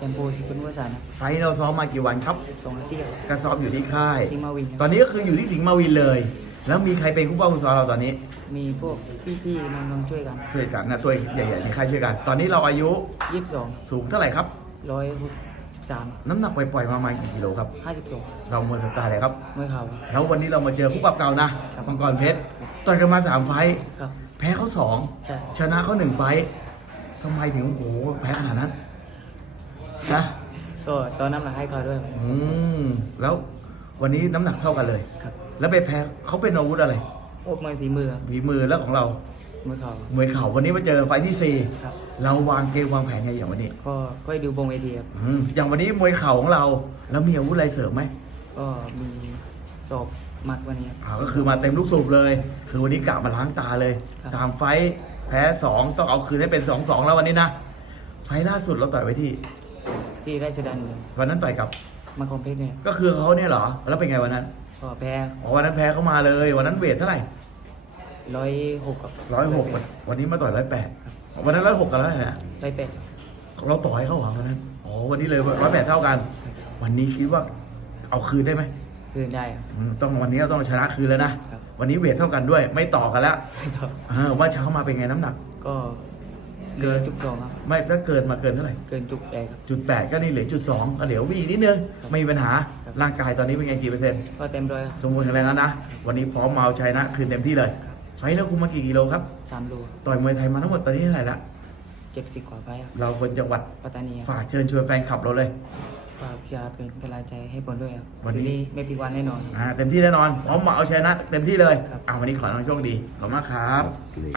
เทมโปสิคุณวสันต์ไฟท์เราซ้อมมากี่วันครับสองอาทิตย์ครับก็ซ้อมอยู่ที่ค่าย ซิงมาวินคตรัอบนนี้ก็คืออยู่ที่สิงห์มาวินเลย แล้วมีใครเป็นผู้ป้องกันซ้อมเราตอนนี้ มีพวกพี่ๆน้องๆช่วยกันช่วยกันนะตัวใหญ่ๆในค่ายช่วยกัน ตอนนี้เราอายุยี่สิบสองสูงเท่าไหร่ครับ ร้อยหกสิบสามน้ำหนักปล่อยๆมาประมาณกี่กิโลครับ ห้าสิบสองเราเมื่อสไตล์อะไรครับ มวยเข่า แล้ววันนี้เรามาเจอคู่ปรับเก่านะครับ มังกรเพชรต่อยกันมาสามไฟท์ครับ แพ้เขาสองใช่ชนะเขาหนึ่งไฟท์ทำไมถึงโอ้โหแพ้ขนาดนั้น นะก็ตอนน้ำหนักให้เขาด้วย อืมแล้ววันนี้น้ำหนักเท่ากันเลยครับ แล้วไปแพ้เขาเป็นอาวุธอะไรโอ้มวยฝีมือครับฝีมือแล้วของเรามวยเข่ามวยเข่าวันนี้มาเจอไฟท์ที่สี่ครับ เราวางเกมวางแผนไงอย่างวันนี้ก็ค่อยดูบงเวทีครับ อืมอย่างวันนี้มวยเข่าของเราแล้วมีอาวุธอะไรเสริมไหมก็มีสอบหมัดวันนี้ครับ อ่าก็คือมาเต็มลูกสูบเลย คือวันนี้กะมาล้างตาเลยครับ สามไฟท์แพ้สองต้องเอาคืนให้เป็นสองสองแล้ววันนี้นะไฟท์ล่าสุดเราต่อยไว้ที่ ที่ราชดำเนินวันนั้นต่อยกับมาคอมเพลกเนี่ยก็คือเขาเนี่ยเหรอ แล้วเป็นไงวันนั้นก็แพ้อ๋อวันนั้นแพ้เขามาเลย วันนั้นเวทเท่าไหร่ร้อยหกกับร้อยหกวันนี้มาต่อยร้อยแปดวันนั้นร้อยหกกันแล้วนะร้อยแปดเราต่อยเขาเหรอวันนั้นอ๋อวันนี้เลยร้อยแปดเท่ากัน วันนี้คิดว่าเอาคืนได้ไหมคืนได้ครับอืมต้องวันนี้ต้องชนะคืนแล้วนะครับวันนี้เวทเท่ากันด้วย ไม่ต่อกันแล้วครับเออว่าเช้ามาเป็นไงน้ำหนัก ก็ เหลือจุดสองครับไม่ถ้าเกินมาเกินเท่าไหร่เกินจุดแรกครับจุดแปดก็นี่เหลือจุดสองก็เดี๋ยววิ่งอีกนิดนึงไม่มีปัญหาครับร่างกายตอนนี้เป็นไงกี่เปอร์เซ็นต์ก็เต็มร้อยครับสมบูรณ์แข็งแรงแล้วนะวันนี้พร้อมมาเอาชัยนะคืนเต็มที่เลยครับไฟท์แล้วคุมมากี่กิโลครับสามโลต่อยมวยไทยมาทั้งหมดตอนนี้เท่าไหร่ละเจ็ดสิบกว่าไฟครับเราคนจังหวัดปัตตานีครับฝากเชิญชวนแฟนคลับเราเลยฝากเชียร์เป็นกำลังใจให้ผมด้วยครับวันนี้ไม่ผิดหวันแน่นอนอ่าเต็มที่แน่นอนพร้อมมาเอาชัยนะเต็มที่เลยครับอ่าวันนี้ขอให้น้องโชคดีขอบคุณมากครับ